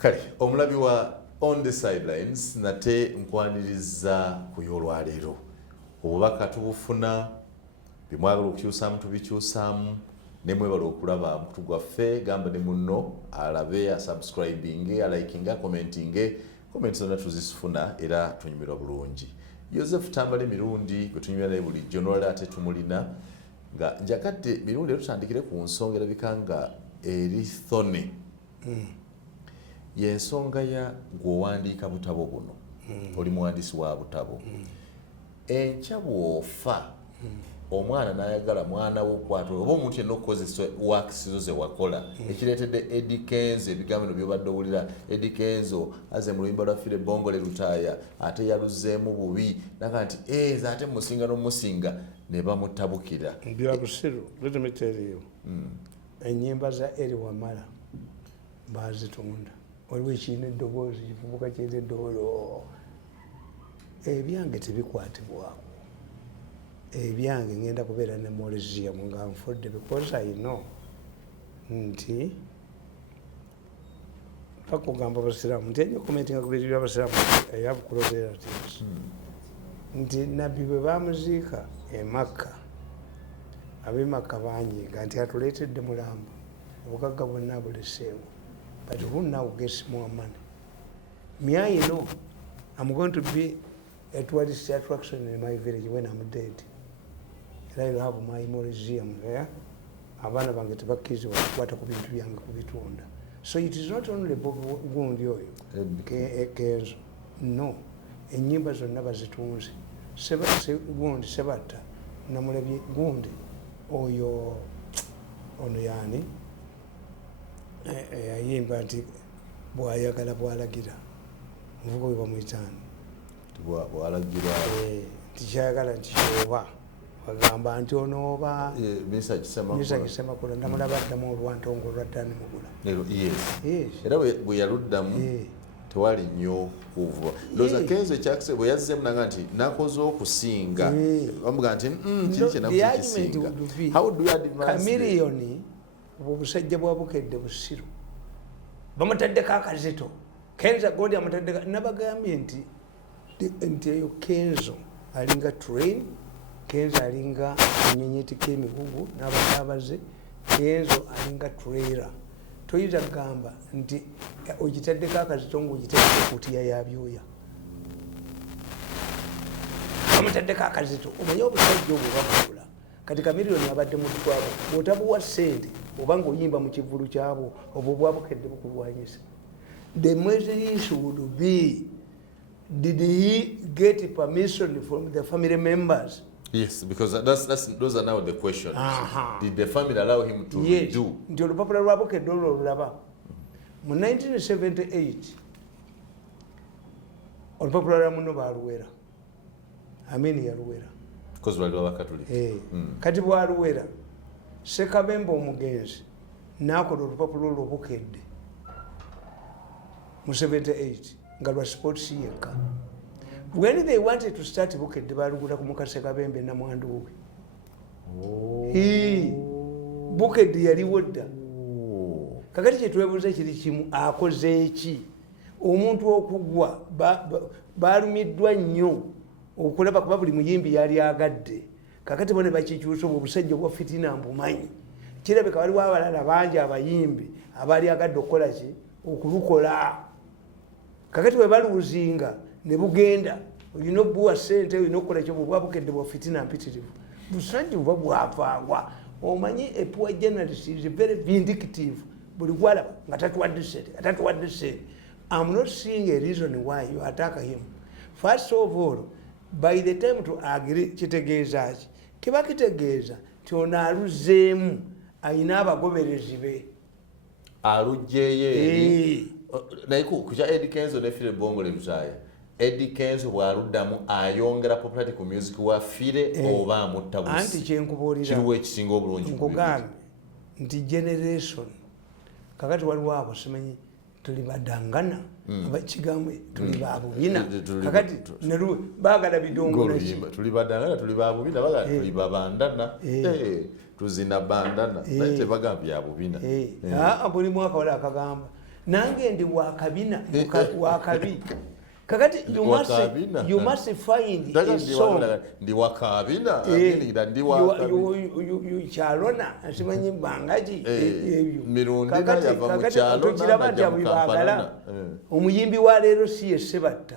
Kale omulabi wa On the Sidelines nate nkwaniriza ku y'olwaleero obubaka tubufuna bimwagala okukyusaamu tubikyusaamu ne mwebala okulaba mutu gwaffe gamba ne munno alabe asubscribing alikinga commenting comment zonna tuzifuna era tunyumirwa bulungi. Tamale Mirundi gwe tunyumira naye bulijjo n'olwaleero ate tumulina nga njakadde Mirundi tutandikire ku nsonga erabika nga eri thone yensonga ya gwowandiika butabo buno oli muwandiisi wa butabo enkya bw'ofa omwana n'ayagala mwana wo okwata oba omuntu yenna okukozesa wakisizo ze wakola ekireetedde Eddy Kenzo ebigambo bino by'obadde owulira Eddy Kenzo aze mu luyimba lwafire Bongole Lutaaya ate yaluzzeemu bubi naga nti nze ate musinga n'omusinga ne bamutabukira bya busiru. Let me tell you, ennyimba za Eri Wamala bazitunda waliwo ekirina eddoboozi kivubuka kirina eddoboozi ebyange tebikwatibwako. Ebyange ngenda kubeera ne museum nga nfudde because I know nti pakugamba abasiraamu nti enyo commentinga ku bintu by'abasiraamu I have close relatives nti nabbi bwe bamuziika e Makka ab'e Makka banyiiga nti atuleetedde mulambo obugagga bwonna abuleseewo. But who now gets more money? Me, I know I'm going to be a tourist attraction in my village when I'm dead. And I will have my museum there. Abana bange tebakkizibwa okukwata ku bintu byange kubitunda. So it is not only gundi oyo Kenzo. No. Ennyimba zonna bazitunze. Gundi Sebatta namulabye gundi oyo ono yani ayimba nti bw'ayagala bw'alagira muvugo we bamuyitaani bw'alagira tikyayagala nti kyoba bagamba nti onooba Misa Kisemakula ndamulaba addamu olwantongo olwaddaani mugula era bwe yaluddamu tewali nnyo kuvuba ndowooza Kenzo ekyakise bwe yazzeemu naga nti nakoze okusinga bamugaa nti kiri kye nakoze ekisinga. How do you advance Kamiliyoni obusajja bwabukedde busiru bamutaddeko akazito Kenzo godi amutaddeko nabagambye nti eyo Kenzo alinga train Kenzo alinga enyenyeti k'emigugu n'abasabaze Kenzo alinga trailer toyinza kugamba nti ogitaddeko akazito ng'ogitaddeko kutiya ya byoya bamutaddeko akazito omanye obusajja obwo babugula kati Kamiliyoni abadde mu twabo bw'otabuwa ssente oba ng'oyimba mu kivulu kyabo obwo bwabukedde bukulwanyisa. The major issue would be, did he get permission from the family members? Yes, because those are now the questions. Did the family allow him to do? Nti olupapula lwabukedde olwo olulaba mu 1978 olupapula lwa muno baluwera Amini yaluwera because lwali lw'Abakatolika. Kati bwaluwera Ssekabembe omugenzi n'akola olupapula olwo bukedde mu 78 nga lwa sports yekka. When they wanted to start bukedde balugula ku muka Ssekabembe namwandu we bukedde yaliwo dda. Kakati kyetwebuuza kiri kimu akoze eki omuntu okugwa balumiddwa nnyo okulaba kuba buli muyimbi yali agadde kakati bone bakikyusa obusajja obwa fitina mbumanyi kirabika waliwo abalala bangi abayimbi abaali agadde okukola ki okulukola kakati we baluuzinga ne bugenda olina obuwa ssente olina okukola ekyo bwabukedde bwa fitina mpitirivu busajja oba bwavaangwa omanyi a poor journalist is very vindictive buli gwalaba nga tatuwadde ssente. I'm not seeing a reason why you attack him. First of all, by the time to agree kitegeeza ki kiba kitegeeza nti ono aluzzeemu ayina abagoberezi be alugjeeye naye ku kya Eddy Kenzo ne fire Bongole Lutaaya Eddy Kenzo bw'aluddamu ayongera popularity ku music wa fire oba amutta busi anti kyenkubuulira kiriwo ekisinga obulungi nkugambe nti generation kakati waliwo abo simanyi tuli badangana abakigambo tuli babubina kakati baagala bidongo tuli badangana tuli babubina baagala tuli babandana tuzina bandana naye tebagambye abubina buli mwaka wali akagamba nange ndi wakabina wakabi kakati you must find a song ndi wakabina ndi wakabi chalona asimanyi bangaji ebyo Mirundi na yava mu kyalo na bibagala omuyimbi wa leero si Sebatta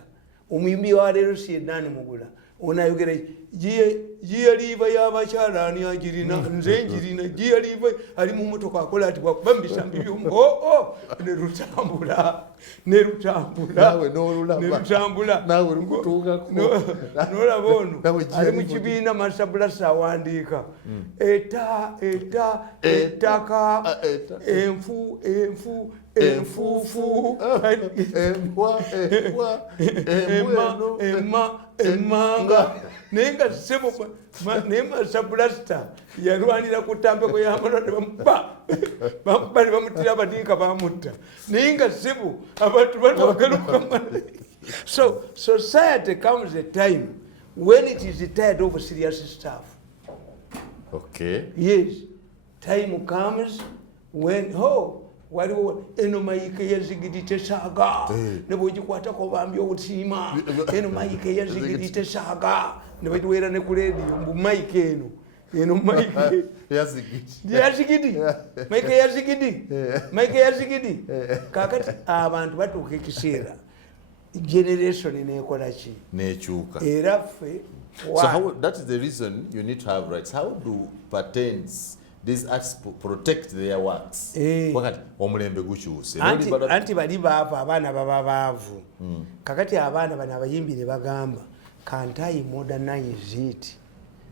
omuyimbi wa leero si nani mugula onayogera jiya liva y'abakyala ani agirina nze njirina jiya liva ali mu motoka akola ati bwakuba mbisambi byombo nerutambula nawe lukutuukako nolaba ono ali mu kibiina masabulasa awandiika ettaka enfuufu emmanga naye nga sebo naye masabulasta yalwanira ku ttambeko y'amalwadde bamuba ne bamutira abadiika bamutta naye nga sebo abantu banabagalukama. So society comes a time when it is tired of serious stuff. Okay. Yes, time comes when waliwo eno mayike yazigidi tesaaga ne bwogikwatako bambi obusiima eno mayike yazigidi tesaaga ne bagiweera ne ku leediyo mbu mayike eno mayike yazigidi mayike yazigidi kakati abantu batuuka ekiseera generation nekola ki nekyuka era ffe that is the reason you need to have rights. How do patents these artists protect their works? Wakati omulembe gukyuse anti bali baava abaana baba baavu kakati abaana bano abayimbi ne bagamba kantayi modernize it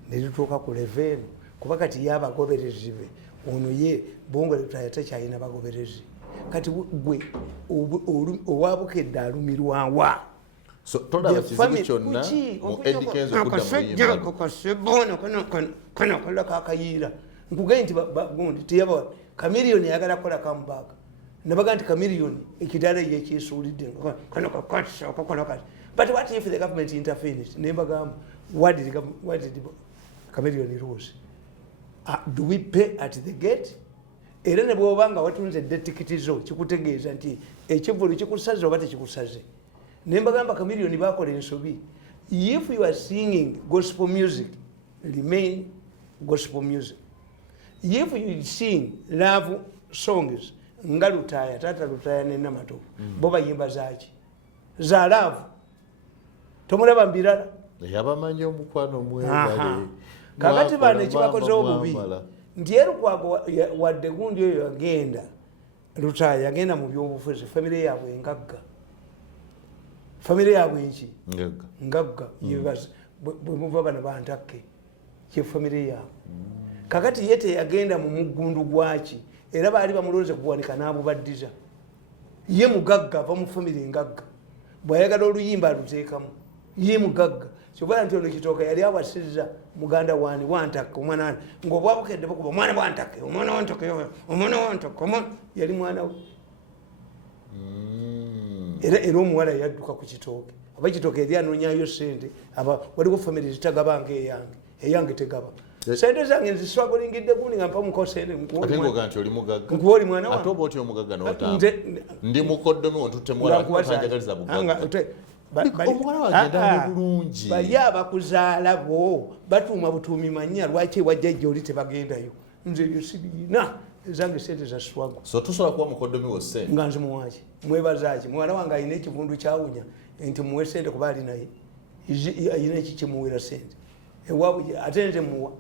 ne tutuuka ku level kuba kati ye abagoberezi be ono ye bongo takyalina bagoberezi kati gwe owabukedde alumirwawa so tolaba kizibu kyonna mu Eddy Kenzo kudda kola kakayira nkugaye nti gundi tiyaba Chameleone yagala kola comeback nabaga nti Chameleone ekidala yekyesuulidde but what if the government intervenes nebagamba what did Chameleone lose? Do we pay at the gate? Era ne bwobanga watunze tikiti zo kikutegeeza nti ekivulu kikusaze oba tekikusaze nembagamba Chameleone bakola ensobi. If you are singing gospel music, remain gospel music. If you sing love songs nga Lutaya tata Lutaya ne Namatovu bo bayimba zaki za love tomulaba mbirala yabamanyi omukwano mwebale kakati bane kibakoze obubi nti erukwago wadde gundi oyo yagenda Lutaya yagenda mu byobufuzi family yabwe engagga family yabwe nki ngagga yebaza bwe muva bano bantakke kye family yabwe kakati yete yagenda mu mugundu gwaki era baali bamulonze kuwanika n'abubaddiza ye mugagga ava mu family engagga bwayagala oluyimba aluteekamu ye mugagga kyobala nti ono kitooka yali awasizza muganda wani wantakke omwana wani ng'obwabukedde bakuba omwana wantakke omwana wantakke yali mwana we era omuwala yadduka ku kitooke aba kitooke yali anoonyayo sente waliwo family zitagabanga eyange tegaba sente zange nziswagolingidde gundi nga mpa mukosente atengoga nti oli mugagga nkuwoli mwana wange ate oba otyo omugagga n'otamba ndi mukoddomi ontutte muwalaanjagaliza mugagga omwana wagenda bulungi bali abakuzaala bo batuuma butuumi mannya lwaki ewajjajja oli tebagendayo nze ebyo sibiina ezange sente za swago so tosobola kuba mukoddomi wo sente nga nzimuwaki mwebazaaki muwala wange alina ekivundu kyawunya nti muwe sente kuba ali naye alina ekikimuwera sente ewaabwe ate nze muwa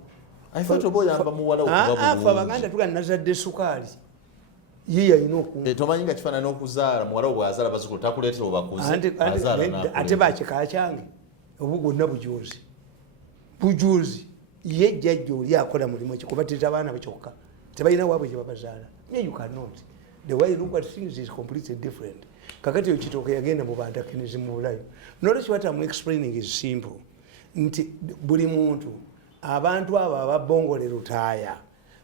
afe abaganda tuga nazadde sukaali ye yalina okumpa tomanyi nga kifaanana n'okuzaala muwala we bw'azaala bazzukulu takuleetera obakuze ate bakika kyange obu gwonna bujuuzi ye jjajja oli akola mulimu ekikubatiriza abaana bekyokka tebalina waabwe gye babazaala naye you cannot the way you look at things is completely different kakati yo kitooka yagenda mu bantakinizi mu bulayo notice what I'm explaining is simple nti buli muntu abantu abo ababongole Lutaya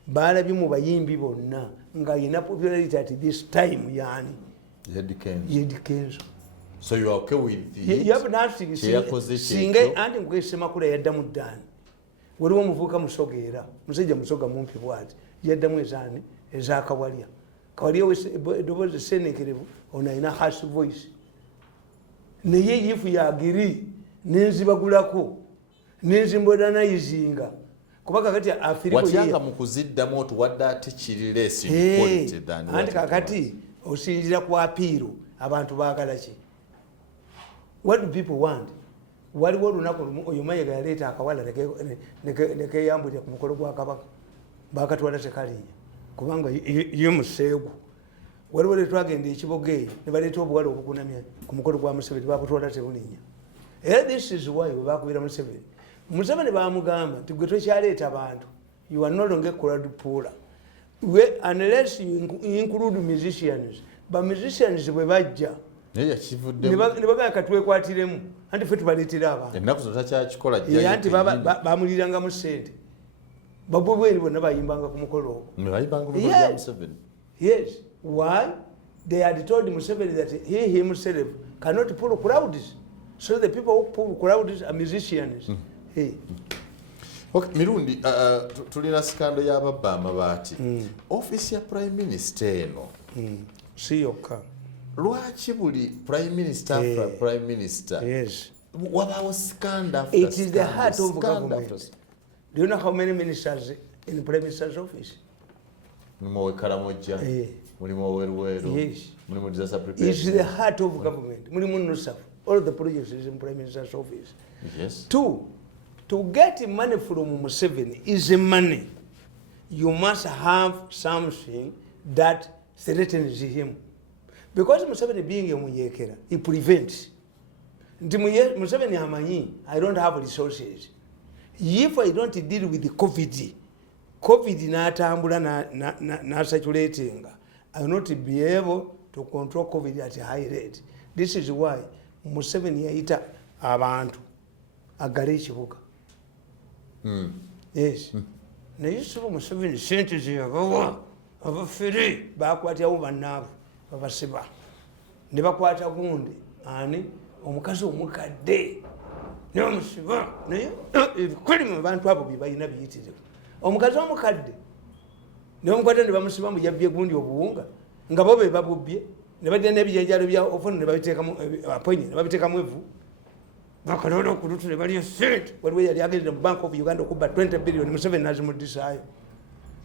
balabye mu bayimbi bonna nga yina popularity at this time yani Eddy Kenzo. So you are okay with it? You have nothing. Singa anti nkwese makula yaddamu ddani waliwo muvuuka musogeera musajja musoga mumpi bwati yaddamu ezaani ezakawalya kawaliyo eddoboozi sennekerevu ono alina harsh voice naye ifu yagiri nenzibagulako nenzimodernaizinga kubanga kati watyanga mu kuziddamu otuwadde ate kiri less quality than anti kakati osinzira ku apiiro abantu baagala ki what do people want waliwo olunaku lumu oyo mayiga yaleeta akawala nekeyambulira ku mukolo gwa kabaka bakatwala tekalinya kubanga ye museegu waliwo letwagenda ekiboga eyo nebaleeta obuwala obukunamya ku mukolo gwa Museveni babutwala tebulinya era this is why webakubira Museveni bamugamba nti gwe tokyaleeta bantu you are no longer crowd puller unless you include musicians ba musicians bwe bajja nebagamba katwekwatiremu anti ffe tubaleetera abantu ennaku zino takyakikola anti bamulirangamu ssente babwebweri bonna bayimbanga ku mukolo ogwo yes why they had told Museveni that he himself cannot pull crowds so the people who pull crowds are musicians. Okay, Mirundi, tulina skando y'ababba amabaati office ya prime minister eno si yokka lwaki buli prime minister after prime minister wabaawo scandal after it is the heart of government. Do you know how many ministers in the prime minister's office? mulimu ow'ekaramoja mulimu ow'eruweero mulimu disaster preparedness. It's the heart of government. Mulimu nusafu all the projects is in prime minister's office. Yes. To get money from Museveni is money. You must have something that threatens him. Because Museveni being a muyekera, he prevents. Museveni amanyi, I don't have resources. If I don't deal with the COVID na saturating, I will not be able to control COVID at a high rate. This is why Museveni yaita abantu agale ekibuga. Yes. Naye sibo Museveni sente zeyagawa abafere bakwatyawo bannaabo babasiba ne bakwata gundi ani omukazi omukadde n'omusiba naye ebikolima abantu abo bye balina biyitirivu omukazi omukadde ne bamukwata ne bamusiba mu yabbye gundi obuwunga nga bo be babubbye ne badde n'ebijanjalo bya ofuni ne babiteekamu aponye ne babiteekamu evu bakalola okulutu ne balya sente waliwo yali agendera mu Bank of Uganda okubba 20 billion Museveni nazimudisaayo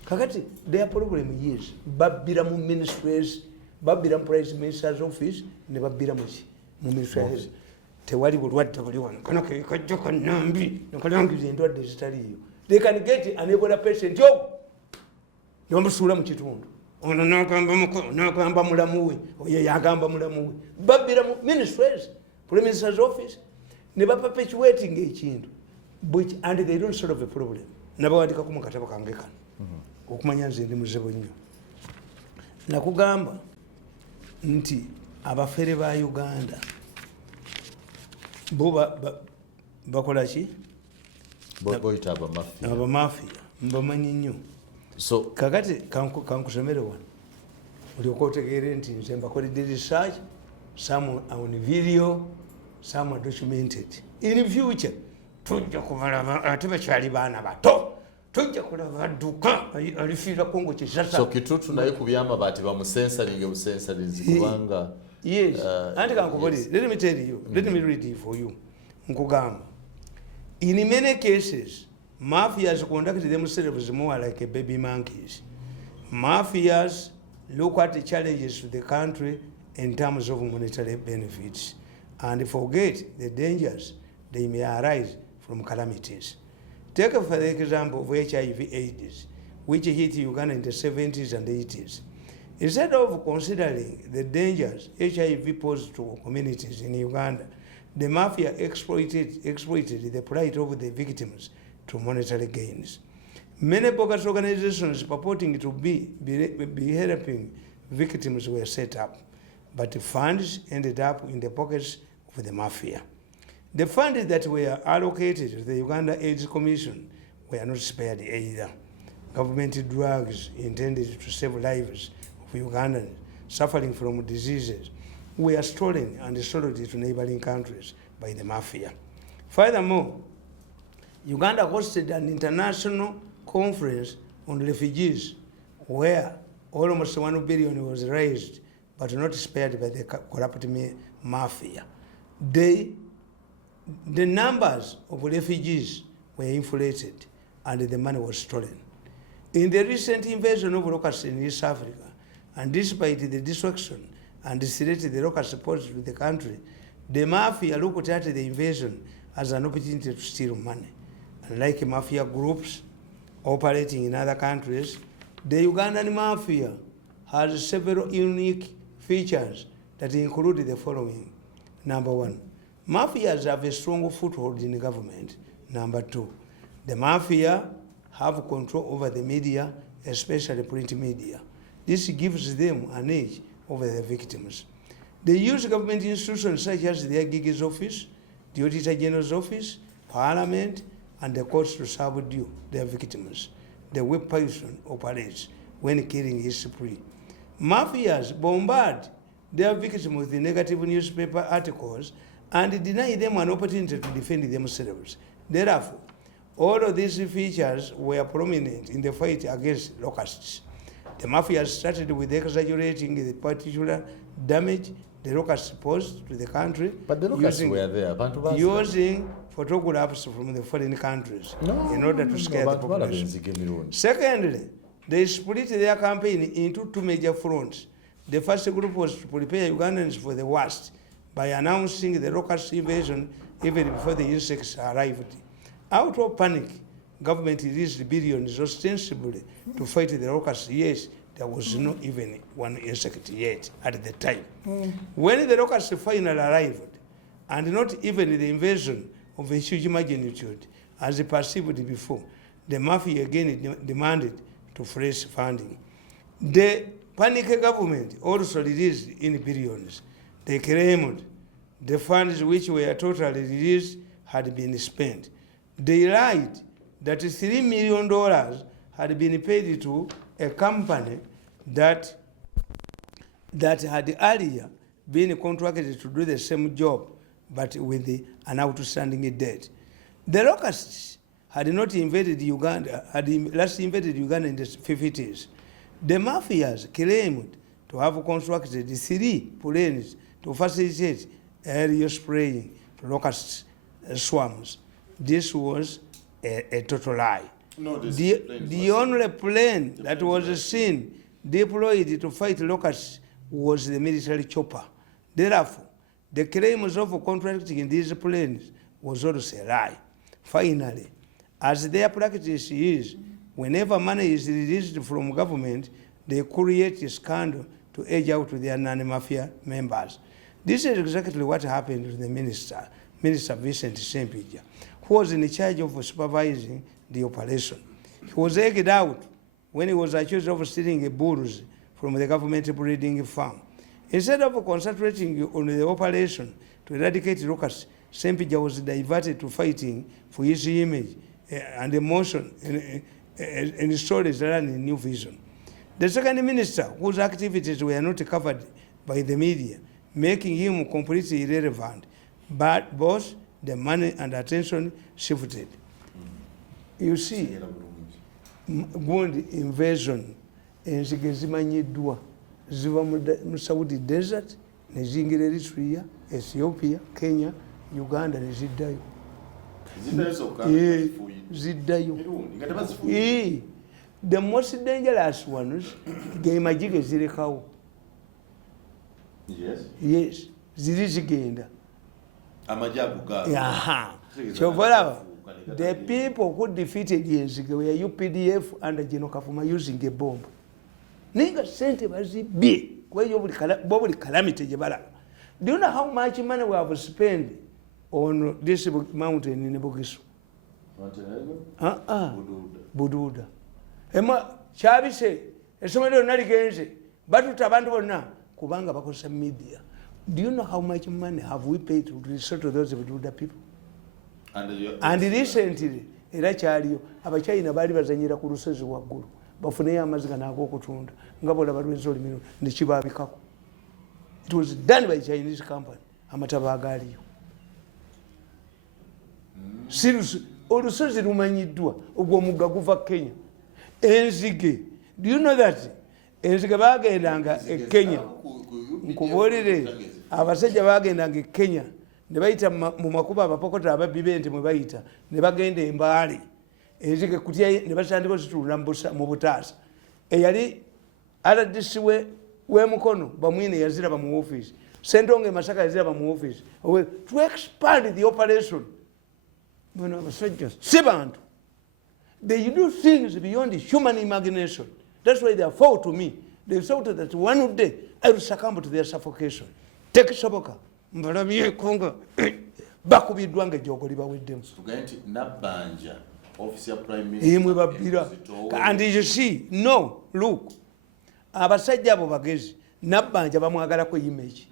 kakati their problem is babbira mu ministries babbira mu prime minister's office ne babbira mu ministries tewali bulwadde buli wano kano kajja kanambi nakalangiza endwadde ezitaliyo they can get an Ebola patient ne bamusuula mu kitundu ono n'agamba mulamu we oyo yagamba mulamu we babbira mu ministries prime minister's office ne baperpetuating ekintu and they don't solve a problem nabawandikako mu katabo kange kano okumanya nze ndi muzibu nnyo nakugamba nti abafere ba Uganda bo bakola ki boyita abamafia mbamanyi nnyo so kakati kankusomere wano olyoka otegeere nti nze mbakoledde research some on video some are documented in future tujja kubalaba ate bakyali baana bato tujja kulaba adduka alifiira kongo kisasa so kitutu naye ku byamabaati bamusensalinge busensalinzi kubanga yes anti kankubulire let me tell you let me read it for you nkugamba in many cases mafias conduct themselves more like baby monkeys. Mafias look at the challenges to the country in terms of monetary benefits and forget the dangers they may arise from calamities. Take for the example of HIV/AIDS, which hit Uganda in the 70s and 80s. Instead of considering the dangers HIV posed to communities in Uganda, the mafia exploited the plight of the victims to monetary gains. Many bogus organizations purporting to be helping victims were set up, but funds ended up in the pockets of the mafia. The funds that were allocated to the Uganda AIDS Commission were not spared either. Government drugs intended to save lives of Ugandans suffering from diseases were stolen and sold to neighboring countries by the mafia. Furthermore, Uganda hosted an international conference on refugees where almost 1 billion was raised, but not spared by the corrupt mafia. The numbers of refugees were inflated and the money was stolen. In the recent invasion of locusts in East Africa, and despite the destruction and the threat the locusts posed to the country, the mafia looked at the invasion as an opportunity to steal money. Unlike mafia groups operating in other countries, the Ugandan mafia has several unique features that include the following. Number 1, mafias have a strong foothold in the government. Number 2, the mafia have control over the media, especially print media. This gives them an edge over the victims. They use government institutions such as the Agigi's office, the Auditor General's office, Parliament, and the courts to subdue their victims. The whip poison operates when killing is free. Mafias bombard their victims with negative newspaper articles and deny them an opportunity to defend themselves. Therefore, all of these features were prominent in the fight against locusts. The mafia started with exaggerating the particular damage the locusts posed to the country, but the locusts were there. Using photographs from the foreign countries in order to scare the population. Secondly, they split their campaign into 2 major fronts. The first group was to prepare Ugandans for the worst by announcing the locust invasion even before the insects arrived. Out of panic, government released billions ostensibly to fight the locusts. Yes, there was not even one insect yet at the time. When the locusts finally arrived, and not even the invasion of a huge magnitude as perceived before, the mafia again demanded to fresh funding. The panic government also released in billions. They claimed the funds which were totally released had been spent. They lied that $3 million had been paid to a company that had earlier been contracted to do the same job, but with an outstanding debt. The locusts had not invaded Uganda, had last invaded Uganda in the 50s. The mafias claimed to have constructed 3 planes to facilitate aerial spraying to locust swarms. This was a total lie. No, the only plane that was seen deployed to fight locusts was the military chopper. Therefore, the claims of contracting these planes was also a lie. Finally, as their practice is, whenever money is released from government, they create a scandal to edge out their non-mafia members. This is exactly what happened to the Minister Vincent Sempija, who was in charge of supervising the operation. He was egged out when he was accused of stealing bulls from the government breeding farm. Instead of concentrating on the operation to eradicate locusts, Sempija was diverted to fighting for his image and emotion and stories running New Vision. The second minister, whose activities were not covered by the media, making him completely irrelevant, but both the money and attention shifted. You see, gundi invasion enzige zimanyiddwa ziva mu Saudi desert ne zingira Eritrea, Ethiopia, Kenya, Uganda ne ziddayo. Ziddayo. The most dangerous ones ge majike zirekawo. Yes, ziri zigenda. The people who defeated Yenzige were UPDF under General Kafuma using a bomb. Ninga sente bazibye kwa hiyo buli calamity jebala. Do you know how much money we have spent on this mountain in Bugisu? Bududa. Ema chabise esomero naligenze batuta abantu bonna kubanga bakosa media. Do you know how much money have we paid to restore to those Bududa people? And recently, era kyaliyo abachina bali bazanyira ku lusozi waggulu bafuneyo amaziga nago okutunda nga bola balwenzi olimiro nekibabikako. It was done by Chinese company. Amataba agaliyo. Seriously, olusozi lumanyiddwa ogwo omugga guva Kenya. Enzige. Do you know that enzige bagendanga e Kenya nkubuulire abasajja bagendanga e Kenya ne bayita mu makubo abapokota ababbi b'ente mwe bayita ne bagenda embaale enzige kutya ne batandika zitulula mu butaasa eyali RDC w'emukono bamwine yaziraba mu office Sentonge Masaka yaziraba mu office to expand the operation bano abasajja si bantu they do things beyond human imagination. That's why they are foul to me. They thought that one day I will succumb to their suffocation. Take Shaboka. Mbalabye Kongo. Bakubiddwa ng'ejjoogo libaweddemu. Nabbanja, officer prime minister. Imwe babbira. And you see, no, look. Abasajja abo bagezi. Nabbanja bamwagalako image.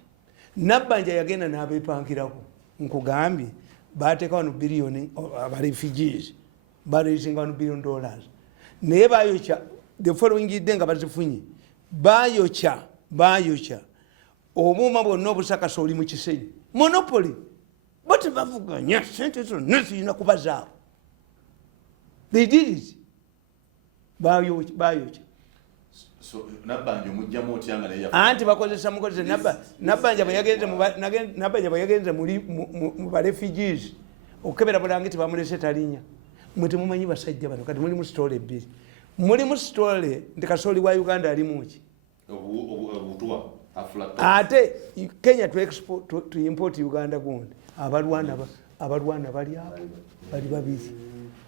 Nabbanja yagenda n'abeepankirako. Nkugambye baateeka wano biliyoni aba refugees. Raising $1 billion. Naye baayokya the following day nga bazifunye baayokya obuuma bwonna obusakasa oli mu kisenyi monopoly bati bavuganya sente zonna zirina kuba zaabo. They did it. Baayokya anti bakozesa mukozese Nabbanja bwe yagenze mu barefugees okukebera bulangiti bamulese talinya. Mwe temumanyi basajja bano kati muli mu sitole ebbiri. Muli mu sitole nti kasooli wa Uganda ali muki ate Kenya to import Uganda gundi abalwana bali babiri.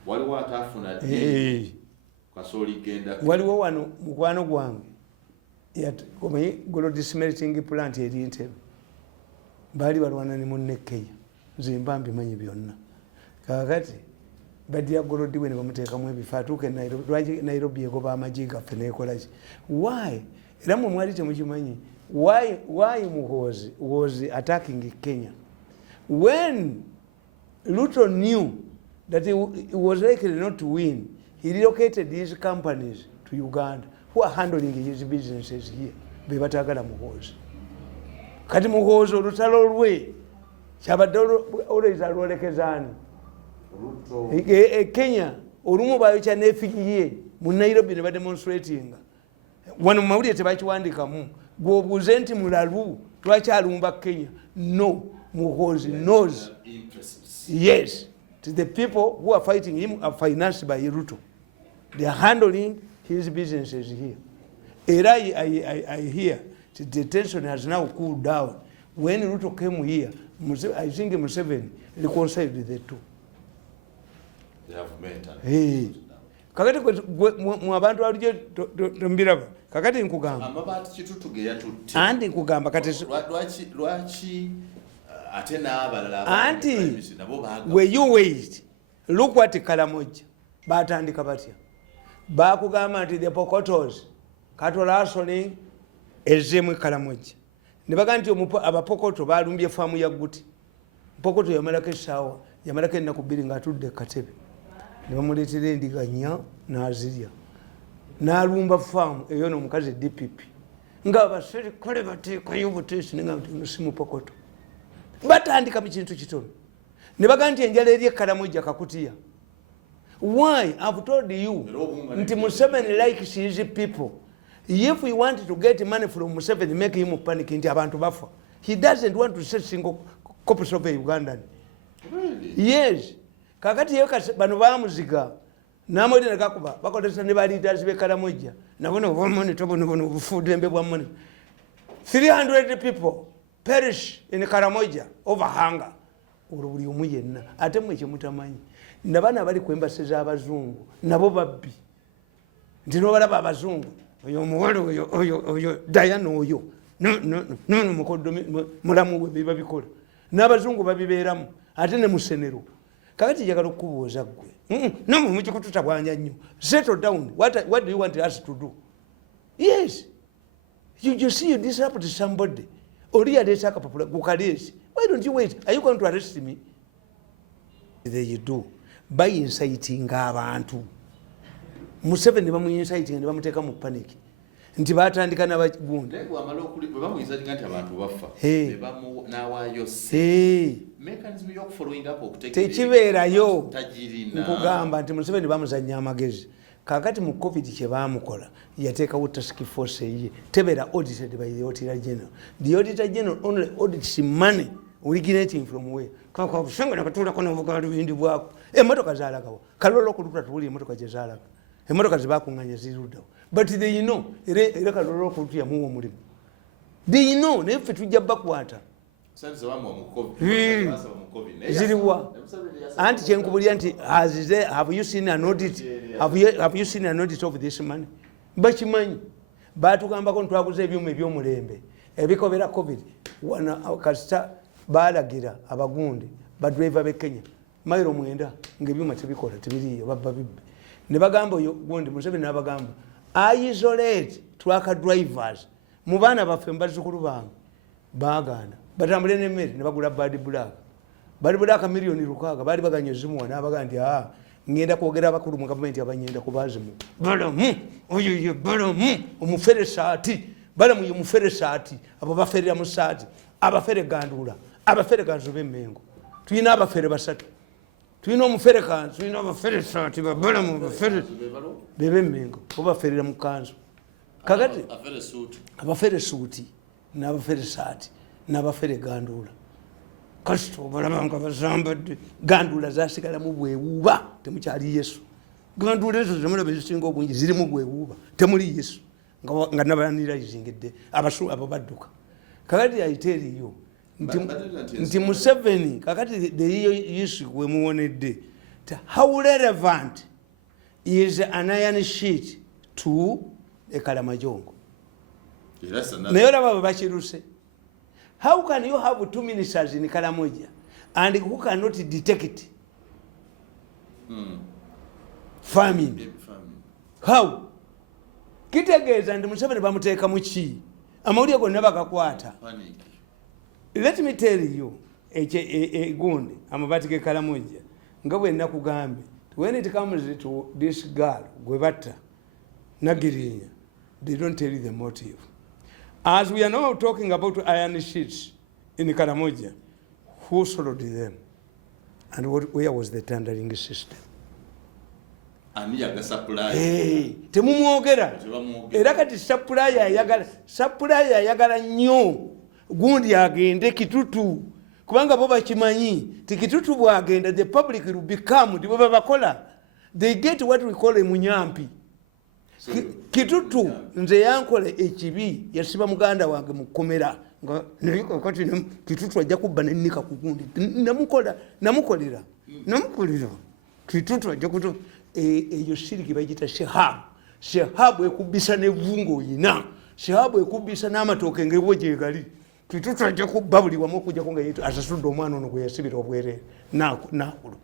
Waliwo atafuna kasooli genda waliwo wano mukwano gwange omanyi gold smelting plant eri Entebbe baali balwana ne munne Kenya nze mba mbimanyi byonna kakati badya golodi we ne bamuteekamu ebifo atuuke Nairobi egoba amagi gaffe neekolaki why era mwe mwali temukimanyi why Muhoozi was attacking Kenya when Ruto knew that he was likely not to win. He relocated his companies to Uganda who are handling his businesses here. Be batagala Muhoozi kati Muhoozi olutalo lwe kyabadde olweza lwolekezaani Kenya olumu bayokya n'efigiye mu Nairobi ne bademonstratinga wano mu mawulire tebakiwandikamu gwobuuze nti mulalu lwaki alumba Kenya. No, Muhoozi knows. Yes, the people who are fighting him are financed by Ruto. They are handling his businesses here. Era I hear the tension has now cooled down. When Ruto came here, I think Museveni reconciled the two. They have met. Kakati mu abantu alijo tombiraba kakati nkugamba amabati kitutuge yatutte andi nkugamba kati lwaki ate n'abalala anti where you wait look what Karamoja batandika batya bakugamba nti the Pokotos katolasoni ezemu Karamoja ne baga nti abapokoto balumbye faamu ya Guti Pokoto yamalako essaawa yamalako ennaku bbiri ng'atudde katebe ne bamuleetera endiga nnya n'azirya n'alumba faamu eyo n'omukazi DPP ng'abaserikale bateekayo buteesi ne nga musimu Pokoto batandika mu kintu kitono ne baga nti enjala eri Karamoja Kakutiya. Why? I've told you nti Museveni likes his people. If we want to get money from Museveni, make him panic nti abantu bafa. He doesn't want to sell single copies of Ugandan. Really? Yes. Kakati yo bano bamuziga namodi nakakuba bakolesa ne bali leaders be Karamoja nabono bomone tobono bufudembe bwa money 300 people perish in Karamoja over hunger olubuli omu yenna ate mwe kyemutamanyi nabana bali kwembase z'abazungu nabo babbi ndino balaba abazungu oyo omuwala oyo Diana oyo no mukodo mulamu we biba bikola n'abazungu babibeeramu ate ne musenero kakati jagala okubuuza gwe no mukikututa bwanya nnyo settle down what do you want us to do? Yes, you see you disrupt somebody or you are kapapula gukaleesi. Why don't you wait? Are you going to arrest me? There you do by inciting abantu. Museveni bamu inciting ne bamuteeka mu panic nti batandika n'abagundi lego amalokuli bwe bamuyizaji nti abantu bafa be bamu nawayo mechanism y'okufollowing up okuteekera tekibeerayo nkugamba nti Museveni bamuzannya amagezi kakati mu covid kye baamukola yateekawo task force ye tebera audited by the auditor general. The auditor general only audits money originating from where kaka busanga nakatulako navuga bindi bwako emotoka zalagawo kalolo kuluta tuli emotoka je zalaga emotoka zibakunganya zirudawo but they know era kalolo kuluta ya muwo mulimu they know nefe tujja bakwata sanze wamwe mu covid basa mu covid ziriwa anti chenkubulya nti have you seen an audit have you seen an audit of this money bachimanyi batugambako ntwaguze ebyuma ebyomulembe ebikobera covid wana kasita balagira abagundi badriver be Kenya mairo 9 ngebyuma tebikola tebiriyo babba bibbe ne bagamba yo gundi Museveni nabagamba isolate truck drivers mu baana baffe mbazukulu bange baganda batambule n'emmere ne bagula bad black milioni 6 bali baganye zimu n'abagandi ngenda kwogera abakulu mu government abanyenda kubazimu balamu oyo balamu omufere saati balamu yo mufere saati abo baferera mu saati abafere gandula abafere kanzube mengo tuyina abafere basatu tuyina omufere kanzu tuyina abafere saati balamu abafere bebe mengo obaferera mu kanzu kakati abafere suuti n'abafere saati n'abafere gandula kasito balabanga bazambadde gandula zasigala mu bwewuuba temukyali Yesu gandula ezo zemula bezisinga obungi ziri mu bwewuuba temuli Yesu nga nabanira izingidde abasu abo badduka kakati ayiteeriyo nti Museveni kakati the issue we muwonedde how relevant is an iron sheet to a Kalamajongo naye olaba bwe bakiruse. How can you have 2 ministers in Karamoja and who cannot detect famine? How? Kitegeeza ndi Museveni bamuteeka mu ki amawulire gonna bagakwata. Let me tell you gundi amabati ge Karamoja nga bwe nakugambe when it comes to this girl gwe batta Nagirinya they don't tell you the motive. As we are now talking about iron sheets in Karamoja, who sold them? And where was the tendering system? Ani yaga supply. Hey, temumwogera. Era kati supply ayagala nnyo gundi agende kitutu. Kubanga bo bakimanyi ti kitutu bwagenda the public will become the baba bakola. They get what we call a munyampi. Kitutu nze yankole ekibi yasiba muganda wange mukomera nga naliko kati kitutu ajja kubba nenika kugundi namukolera kitutu ajja kuto eyo shiriki bayita shehabu ekubisa nevungo yina shehabu ekubisa n'amatooke ngebo gyegali kitutu ajja kubba buli wamu okujjako nga yetu asasudde omwana ono gwe yasibira obwerere nakulu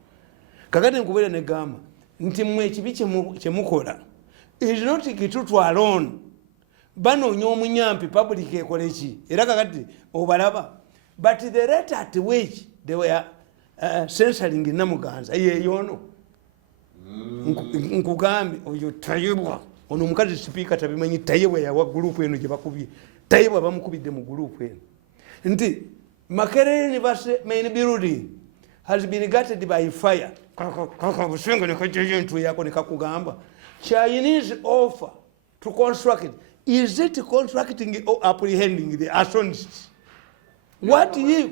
kakati nkubera negamba nti mmwe ekibi kyemukola is not kitutu alone. Bano nyomunyampi public ekoleki. Era kakati obalaba. But the rate at which they were censoring Namuganza. Yono. Nkugambi oyo tayibwa. Ono mukazi speaker tabimanyi tayibwa ya wa group eno gye bakubye. Tayibwa bamukubidde mu group eno. Nti Makerere University main building has been gutted by fire. Kaka busenga ne kajeje ntu yako ne kakugamba. Chinese offer to construct it. Is it constructing or apprehending the arsonists? What if?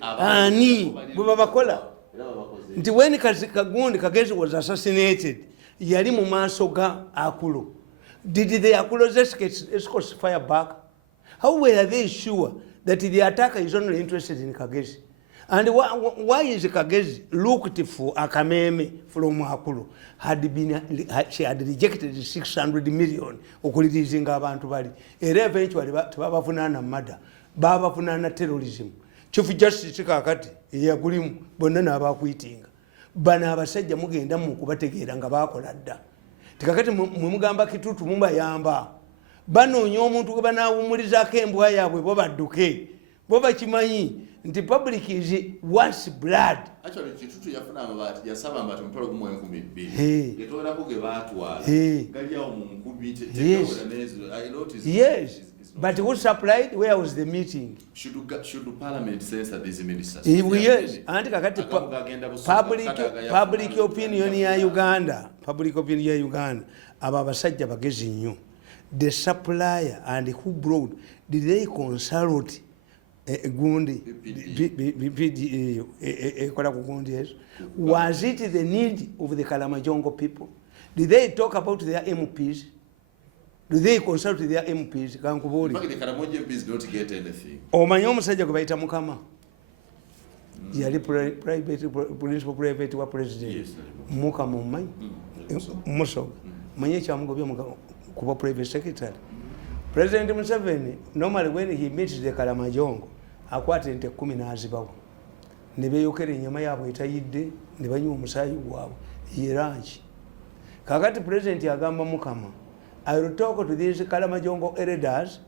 Ani bubabakola. Nti when Kagundi Kagezi was assassinated, yali mu maaso ga Akulo. Did the Akulo's escorts fire back? How were they sure that the attacker is only interested in Kagezi? And why is Kagezi looked for Akameme from Akulo? She had rejected 600 million okulirizinga abantu bali. Era eventually babafunana murder, babafunana terrorism. Chief Justice kakati yagulimu bonna n'abakwitinga. Bana abasajja mugenda mu kubategeera nga bakola dda. Tikakati mumugamba kitutu mumbayamba. Banoonya omuntu gwe banaawumulizaako embwa yaabwe bo badduke. Bo bakimanyi nti public is once blood. Actually kitutu yafuna amabati yasaba mbati mpolo gumu 2000. Yetola ko ge batwala. Gali yawo mu nkubite tekola nezo. I notice. Yes. But who supplied? Where was the meeting? Should Parliament censor these ministers? Yes, anti kakati public opinion ya Uganda, aba abasajja bagezi nnyo. The supplier and who brought, did they consult Gundi? Was it the need of the Kalamajongo people? Did they talk about their MPs? Do they consult their MPs? In fact, the Karamoja MPs don't get anything. Omanyi omusajja gwe bayita Mukama yali principal private wa president. Yes, Mukama omumanyi Musoga manyi ekyamugobya kuba private secretary. President Museveni, normally when he meets the Kalamajongo akwata ente 10 n'azibawo ne beeyokera ennyama yaabwe etayidde ne banywa omusaayi gwabwe yeranki. Kakati president agamba Mukama, I will talk to these Kalamajongo elders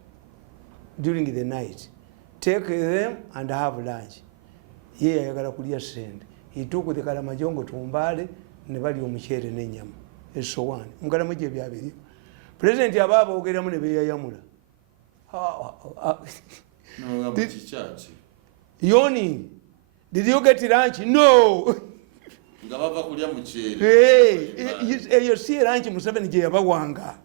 during the night. Take them and have lunch. Ye ayagala kulya sente. He took the Kalamajongo to Mbale ne balya omuceere n'ennyama esowani. Mukalamaje ebyabiri. President ababa ogeramu ne beeyayamula. Yoni, did you get lunch? No. Ngabava kulya muceere. Eyo si lunch Museveni gye yabawanga.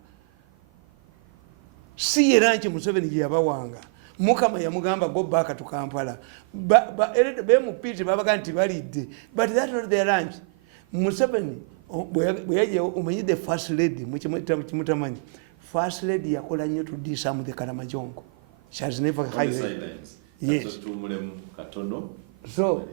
Si ranchi Museveni gye yabawanga. Mukama yamugamba go back to Kampala. Be mupiti babaga nti balidde. But that was their lunch. Museveni bwe yaje omanyi the first lady mutamanyi. First lady yakola nnyo to disarm the Kalamajongo. She has never hired. Yes. So